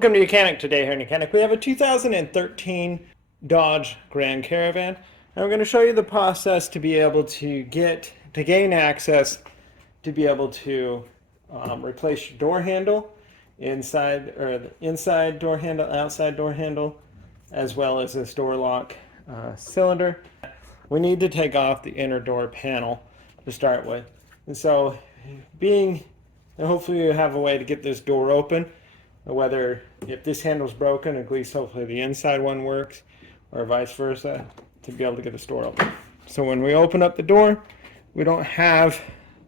Welcome to YOUCANIC. Today here in YOUCANIC we have a 2013 Dodge Grand Caravan, and we're going to show you the process to be able to gain access to be able to replace your door handle, inside door handle, outside door handle, as well as this door lock cylinder. We need to take off the inner door panel to start with, and so hopefully you have a way to get this door open. Whether if this handle's broken, at least hopefully the inside one works, or vice versa, to be able to get this door open. So when we open up the door, we don't have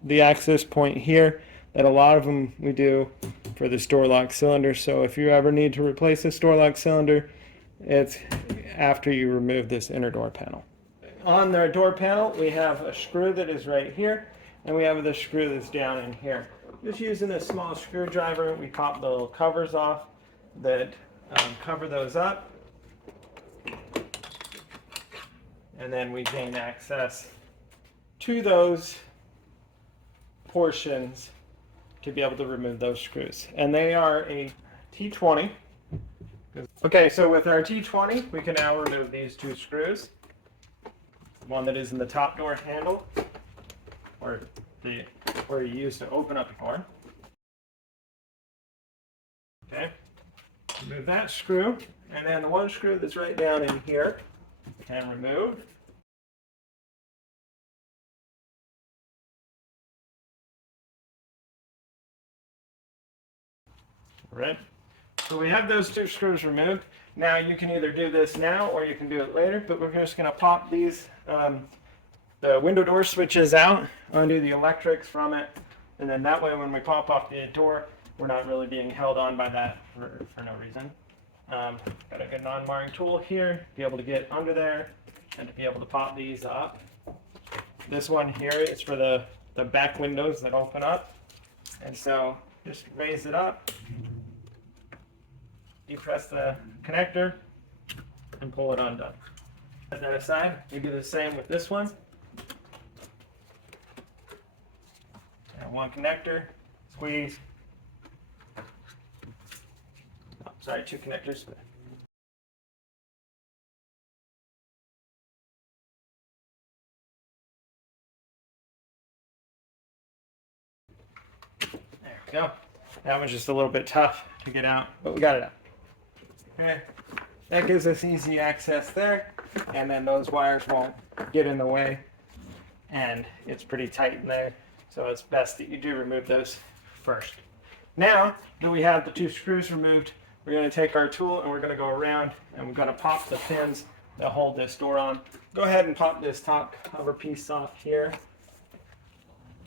the access point here that a lot of them we do for this door lock cylinder. So if you ever need to replace this door lock cylinder, it's after you remove this inner door panel. On the door panel, we have a screw that is right here, and we have the screw that's down in here. Just using a small screwdriver, we pop the little covers off that cover those up, and then we gain access to those portions to be able to remove those screws. And they are a T20. Okay, so with our T20, we can now remove these two screws. One that is in the top door handle, where you use to open up the door. Okay, remove that screw, and then the one screw that's right down in here can remove. All right, so we have those two screws removed. Now you can either do this now or you can do it later, but we're just going to pop these the window door switches out, undo the electrics from it, and then that way when we pop off the door, we're not really being held on by that for no reason. Got a good non-marring tool here, be able to get under there and to be able to pop these up. This one here is for the back windows that open up, and so just raise it up, depress the connector, and pull it undone. Set that aside. We do the same with this one. And one connector, squeeze. Oh, sorry, two connectors. There we go. That was just a little bit tough to get out, but we got it out. Okay. That gives us easy access there, and then those wires won't get in the way, and it's pretty tight in there, so it's best that you do remove those first. Now that we have the two screws removed, we're going to take our tool and we're going to go around and we're going to pop the pins that hold this door on. Go ahead and pop this top cover piece off here,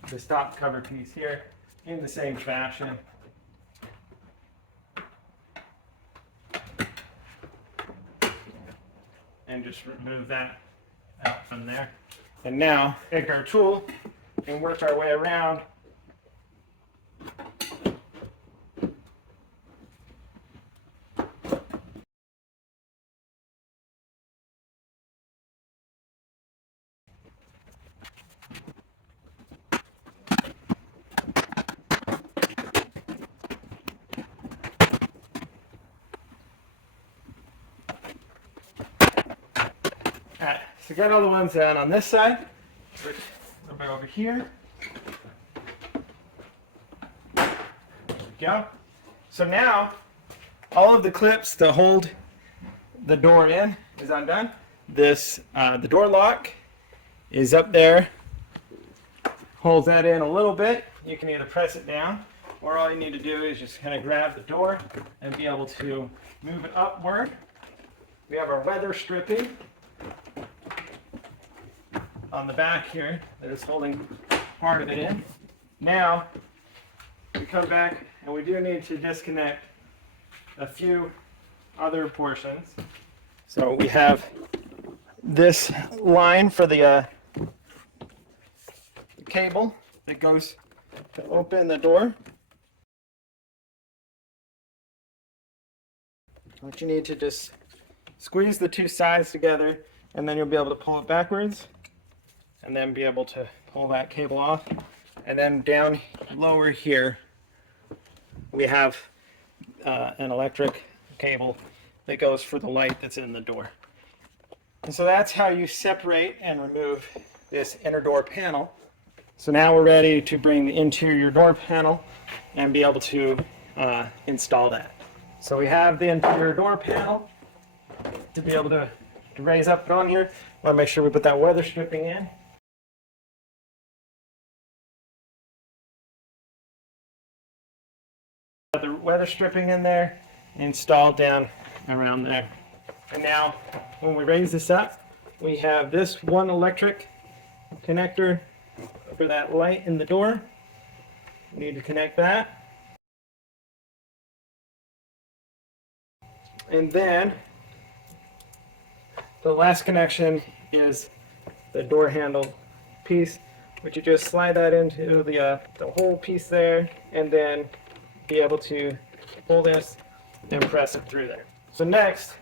this top cover piece here, in the same fashion. And just remove that out from there. And now take our tool and work our way around. Alright, so got all the ones down on this side. A little bit over here. There we go. So now, all of the clips that hold the door in is undone. The door lock is up there. Holds that in a little bit. You can either press it down, or all you need to do is just kind of grab the door and be able to move it upward. We have our weather stripping on the back here that is holding part of it in. Now we come back and we do need to disconnect a few other portions. So we have this line for the cable that goes to open the door. What you need to just squeeze the two sides together, and then you'll be able to pull it backwards and then be able to pull that cable off. And then down lower here we have an electric cable that goes for the light that's in the door. And so that's how you separate and remove this inner door panel. So now we're ready to bring the interior door panel and be able to install that. So we have the interior door panel to be able to raise up and on here. I want to make sure we put that weather stripping in. The weather stripping in there, installed down around there. And now when we raise this up, we have this one electric connector for that light in the door. We need to connect that. And then the last connection is the door handle piece, which you just slide that into the whole piece there, and then be able to pull this and press it through there. So next,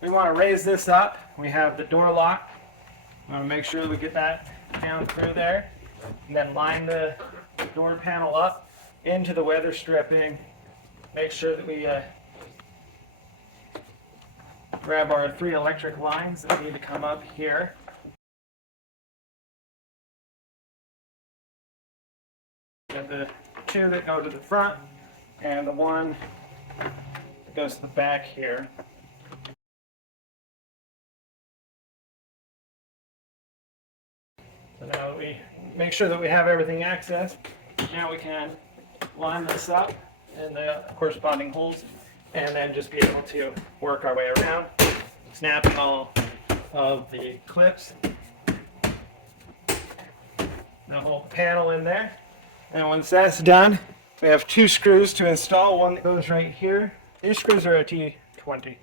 we want to raise this up. We have the door lock. We want to make sure we get that down through there, and then line the door panel up into the weather stripping. Make sure that we grab our 3 electric lines that need to come up here. We have the 2 that go to the front and the 1 that goes to the back here. So now we make sure that we have everything accessed. Now we can line this up in the corresponding holes, and then just be able to work our way around, snapping all of the clips, the whole panel in there. And once that's done, we have 2 screws to install. One that goes right here. These screws are a T20.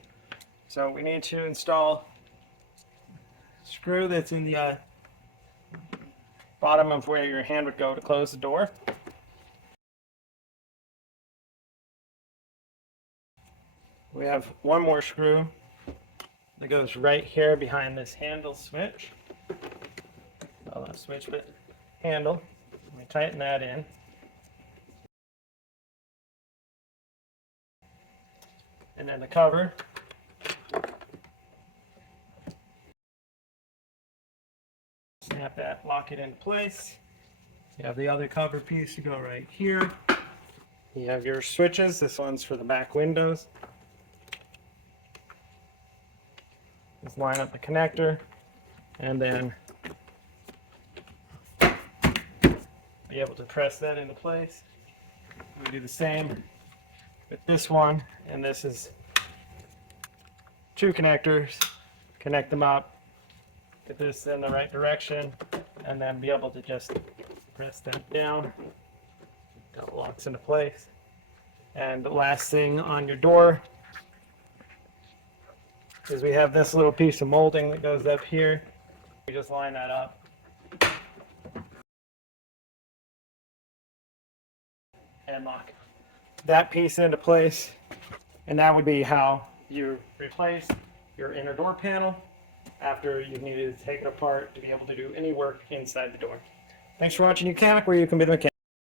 So we need to install a screw that's in the bottom of where your hand would go to close the door. We have 1 more screw that goes right here behind this handle switch. Well, not switch, but handle. Let me tighten that in. And then the cover. Snap that, lock it into place. You have the other cover piece to go right here. You have your switches. This one's for the back windows. Just line up the connector, and then be able to press that into place. We do the same with this one, and this is 2 connectors. Connect them up, get this in the right direction, and then be able to just press that down until it locks into place. And the last thing on your door is we have this little piece of molding that goes up here. We just line that up. And lock that piece into place. And that would be how you replace your inner door panel after you've needed to take it apart to be able to do any work inside the door. Thanks for watching YOUCANIC, where you can be the mechanic.